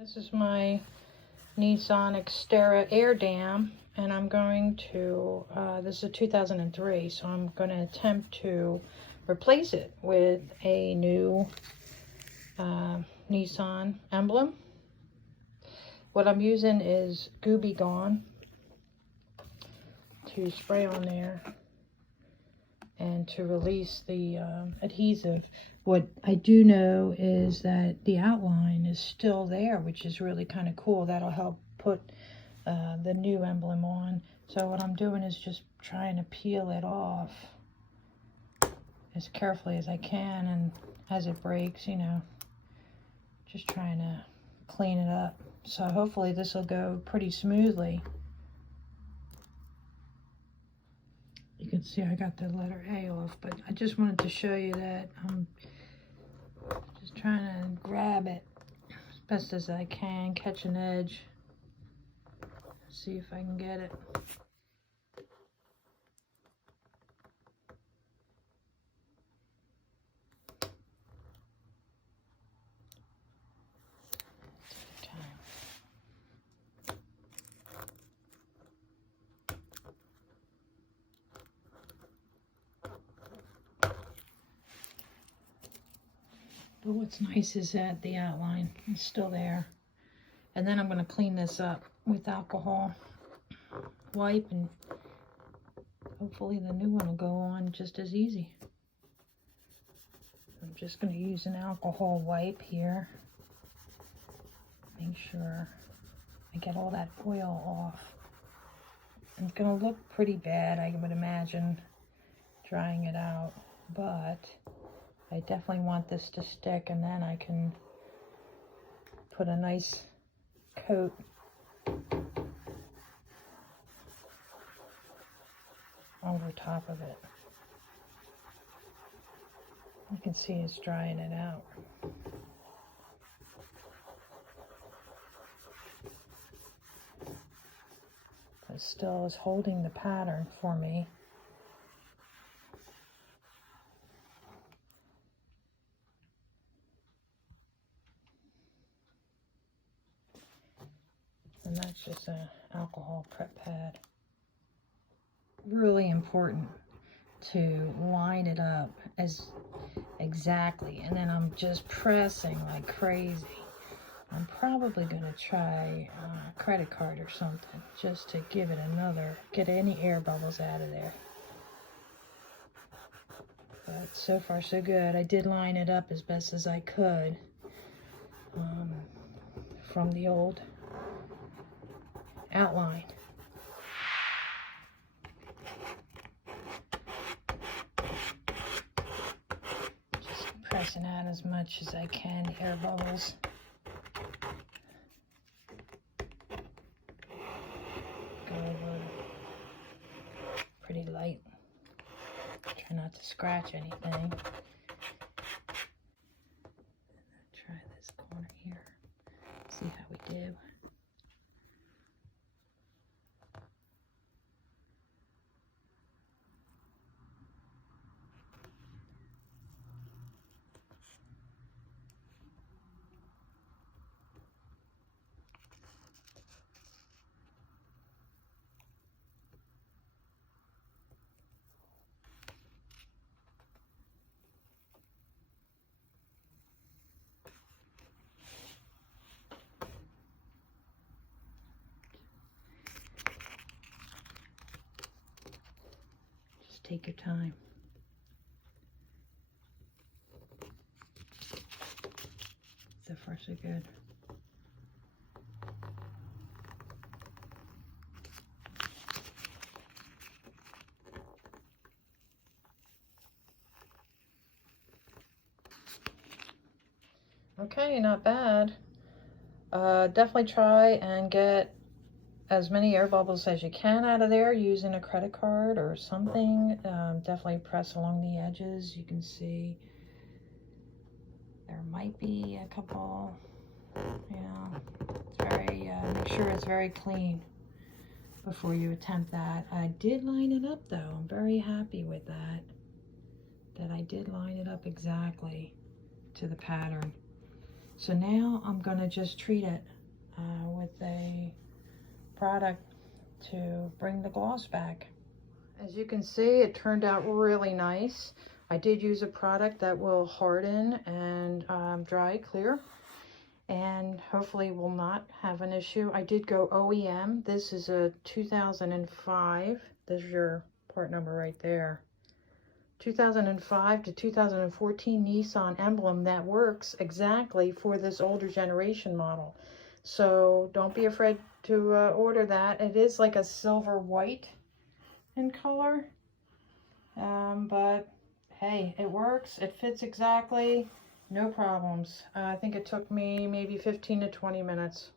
This is my Nissan Xterra air dam, and I'm going to, this is a 2003, so I'm going to attempt to replace it with a new Nissan emblem. What I'm using is Gooby Gone to spray on there and to release the adhesive. What I do know is that the outline is still there, which is really kind of cool. That'll help put the new emblem on. So what I'm doing is just trying to peel it off as carefully as I can, and as it breaks, you know, just trying to clean it up. So hopefully this will go pretty smoothly. You can see I got the letter A off, but I just wanted to show you that I'm just trying to grab it as best as I can, catch an edge, see if I can get it. But what's nice is that the outline is still there. And then I'm going to clean this up with alcohol wipe, and hopefully the new one will go on just as easy. I'm just going to use an alcohol wipe here. Make sure I get all that oil off. It's going to look pretty bad, I would imagine, drying it out, but I definitely want this to stick, and then I can put a nice coat over top of it. You can see it's drying it out. But still is holding the pattern for me. And that's just an alcohol prep pad. Really important to line it up as exactly, and then I'm just pressing like crazy. I'm probably going to try a credit card or something just to give it another, get any air bubbles out of there. But so far so good. I did line it up as best as I could from the old outline. Just pressing out as much as I can, air bubbles. Go over pretty light. Try not to scratch anything. Try this corner here. See how we do. Take your time. So far so good. Okay, not bad. Definitely try and get as many air bubbles as you can out of there using a credit card or something. Definitely press along the edges. You can see there might be a couple. It's very, make sure it's very clean before you attempt that. I did line it up though. I'm very happy with that I did line it up exactly to the pattern. So now I'm going to just treat it with a product to bring the gloss back. As you can see, it turned out really nice. I did use a product that will harden and dry clear, and hopefully will not have an issue. I did go OEM. This is a 2005. There's your part number right there. 2005 to 2014 Nissan emblem that works exactly for this older generation model. So don't be afraid to order that. It is like a silver white in color, but hey, it works. It fits exactly, no problems. I think it took me maybe 15 to 20 minutes.